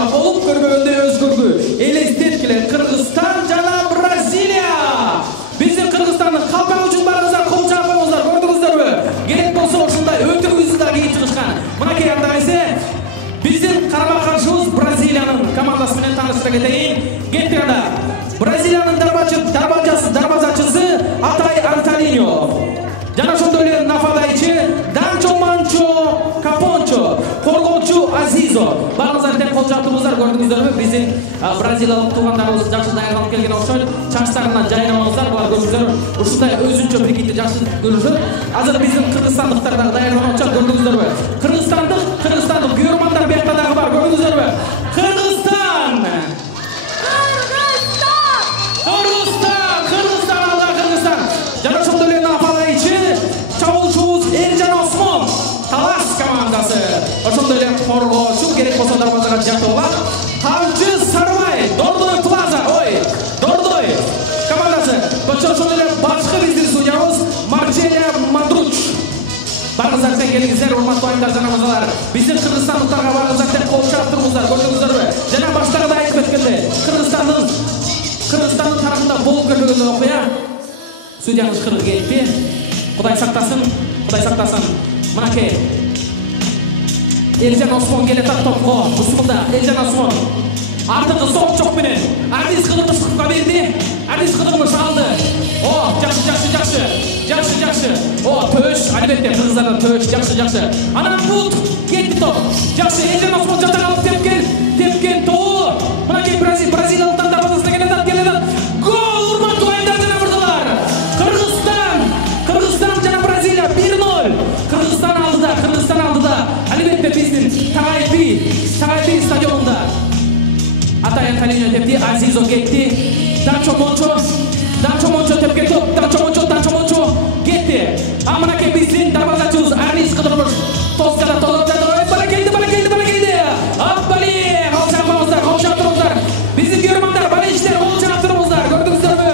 тарыхында болуп көрбөгөндөй өзгөрдү. Элестеткиле Кыргызстан жана Бразилия. Биздин Кыргызстандын калпак үчүн барыңыздар, кол чапыңыздар, көрдүңүздөрбү? Керек болсо ушундай өтүрүүсү да кийип чыгышкан. Мынакей анда эсе биздин карама-каршыбыз Бразилиянын командасы менен таанышып кетейин. Кеттик анда. Бразилиянын дарбазачысы Атай Анталиньо. Жана ошондой эле нафадайчы Данчо Манчо Капончо, коргоочу Азизо. Баарыңыздар тең кол жаптыңыздар, көрдүңүздөрбү? Биздин бразилиялык туугандарыбыз жакшы даярданып келген окшойт. Чачтарынан жайнабаңыздар, булар көрдүңүздөр ушундай өзүнчө прикидди жакшы көрүшөт. Азыр биздин кыргызстандыктар дагы даярданып атышат, көрдүңүздөрбү? Кыргызстандык күйөрмандар биякта дагы бар, көрдүңүздөрбү? Кыргызстан жана ошондой эле нафадайчы чабуулчубуз Эржан Осмон, Талас командасы. Ошондой эле коргоочу керек болсо дарбазага жактап алат. Камчы Сарыбай, Дордой Плаза, Дордой командасы. Ошондой эле башкы биздин судьябыз Марчелия Мадруч. Барыңыздар тең келиңиздер, урматтуу айымдар жана мырзалар. Биздин кыргызстандыктарга барыңыздар тең кол чаптырыңыздар, көрдүңүздөрбү? Жана баштагы да айтып өткөндөй, Кыргызстандын тарыхында болуп көрбөгөн окуя. Судьяның шықырғы кетті. Құдай сақтасын. Мынакей. Эржан Осмон келет топқа. Мұсымылда Эржан Осмон. Артыңғы соқ жоқ менен. Ардис қыдырмыш құпқа берді. Ардис қыдырмыш алды. Жақсы. Төш. Әлбетте қырғыздардан төш. Жақсы. Анан бұлт. Кетті топ. Жақсы. Эржан Осмон жатар алып тепкен тоғы. Мынакей Бразилиялықтан дарбазасына келеді. Гол! Урматтуу айымдар жана мырзалар. Кыргызстан жана Бразилия 1-0. Кыргызстан алдыда. Албетте биздин Тагайби стадионунда. Атай Анталиньо тепти, Азизо кетти. Данчо Мончо тепкен топ. Данчо Мончо кетти. Мынакей биздин дарбазачыбыз Арис кыдырмыш. Тоскада толуп жатыр. Балакейди. Аббали, кол чаптырыңыздар. Биздин көрмандар, балиштер, кол чаптырыңыздар. Көрдүңүздөрбү?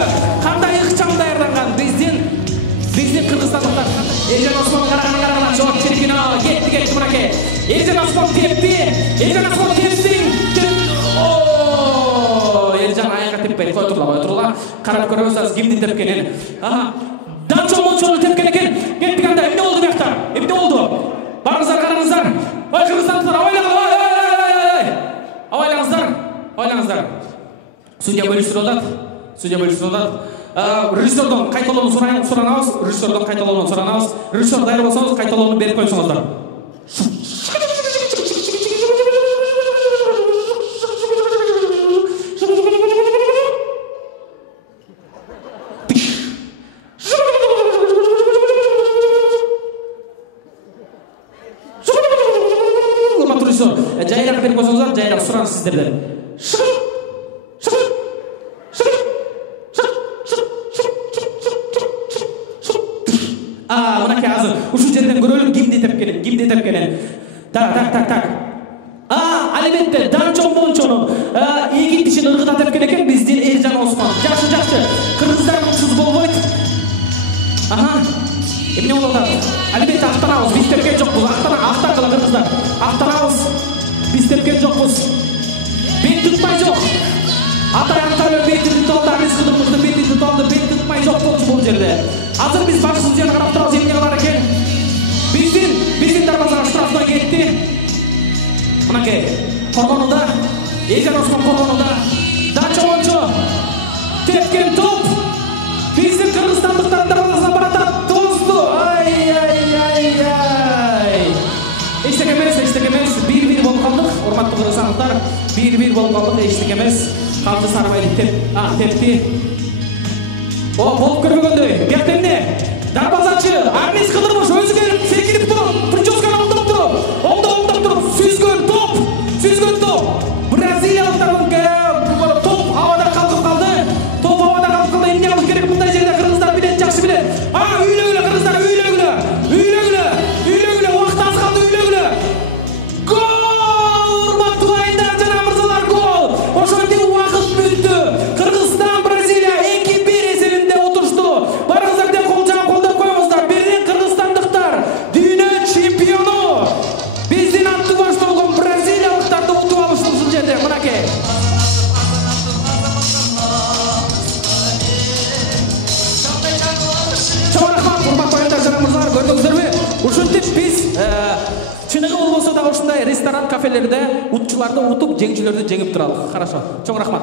Кандай ыкчам даярданган биздин кыргызстандыктар. Эржан Осмон караган жооп чиркино. Кетти мынакей. Эржан Осмон тепти. Эржан аяққа теппейді. Қой тұрла. Қарап көріңіз аз кімді тепкенен. Данчо Мончоны тепкен екен. Кеттік анда. Емне болды бияқтар? Емне болды? Барыңыздар, қараңыздар. Ой, қырғызстандықтар, ойлаңыздар. Судья бөлістірі олдат. Режиссерден қайталауын сұранамыз. Режиссер дайыр болсаңыз қайталауын беріп қойсаңыздар. Жайырақ беріп қойсаңыздар, жайырақ сұраныс сіздерден. Мынакей азыр ушу жерден көрөлүм кимди тепкенин. Так. Албетте Данчо Мончону эки тишин ыргыта тепкен экен биздин Эржан Осмон. Жакшы. Кыргыздар муксуз болбойт. Эмне болуп атат? Албетте актанабыз, биз тепкен жокпуз. Актангыла кыргыздар. Актанабыз, биз тепкен жокпуз. Бет tutmay жок. Атай Анталиньо бетти tutалды, биз кыдырмышты бетти tutалды, бет tutmay жок болчу бул жерде. Азыр биз башкы судьяны карап турабыз, эмне кылар экен? Биздин дарбазага штрафной кетти. Мынакей коргонууда, Эржан Осмон коргонууда. Данчо Мончо тепкен топ. Биздин кыргызстандыктардын дарбазасына баратат. Тозду. Эчтеке эмес. 1-1 болуп калдык. Урматтуу кыргызстандыктар, 1-1 болуп калдык. Эчтеке эмес. Камчы Сарыбайды тепти. Болуп көрбөгөндөй. Биякта эмне? Дарбазачы Арнис кыдырмыш өзү келип секирип туруп, прическаны оңдоп туруп, сүзгөн топ. Бразилиялыктардын топ абада калкып калды. Эмне кылыш керек мындай жерде? Кыргыздар билет, жакшы билет. Үйлөгүлө кыргыздар, үйлөгүлө. Убакыт аз калды, үйлөгүлө. Гол! Урматтуу айымдар жана мырзалар, гол. Ошентип убакыт бүттү. Кыргызстан Бразилия 2-1 эсебинде отушту. Барыңыздар деп кол жаап колдоп коюңуздар. Бирден кыргызстандыктар болсо да ушундай ресторан, кафелерде утчуларды утуп, жеңчүлөрдү жеңип туралы. Хорошо. Чоң рахмат.